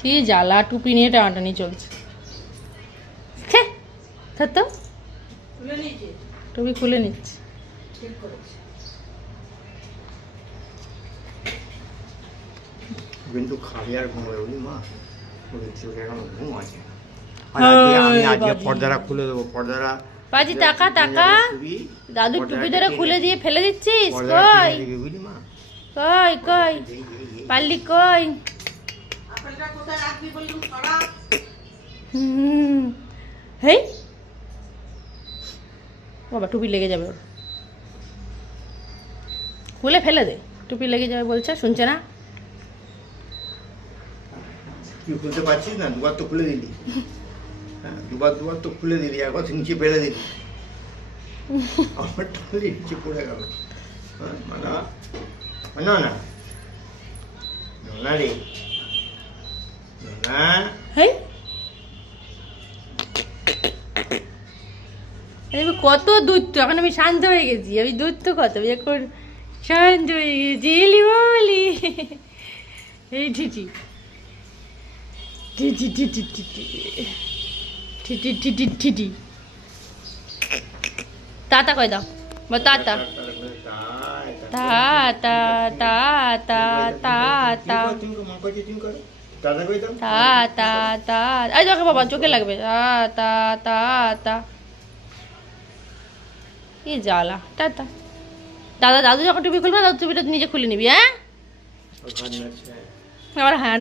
কি জ্বালা, টুপি নিয়ে টানাটানি চলছে। তো টুপি খুলে নিচ্ছে। কিন্তু খালি আর ঘুমোবে বুঝলি মা, এখন ঘুম আছে। আমি আজকে পর্দাটা খুলে দেবো, পর্দাটা। বাজি টাকা টাকা, দাদু টুপি ধরে খুলে দিয়ে ফেলে দিচ্ছিস? কই বুঝলি মা, কই কই পারলি কই? হেই বাবা, টুপি লেগে যাবে ওর, খুলে ফেলে দে, টুপি লেগে যাবে বলছে, শুনছে না? তুই খুলতে পারছিস না? দুবার তো খুলে দিলি। হ্যাঁ, দুবার তো খুলে দিলি, একবার নিচে ফেলে দিলি, আমার টানলে নিচে পড়ে গেল। মানা মানা না না রে না। হেই কত দূর তো, এখন আমি শান্ত হয়ে গেছি, আমি দূর তো কত, এখন শান্ত হয়ে গেছি। এলি বলি এই ঠিটি ঠিটি ঠিটি ঠিটি ঠিটি ঠিটি ঠিটি তাতা কয় দাও বা তাতা তা তা তা তা তা তা তা তা তা, এই দেখো বাবা চোখে লাগবে। তা তা তা তা, কি জ্বালা। টাটা। দাদা, দাদু যখন টুপি খুলবে, দাদু টুপিটা নিজে খুলে নিবি। হ্যাঁ, আমার হ্যাঁ।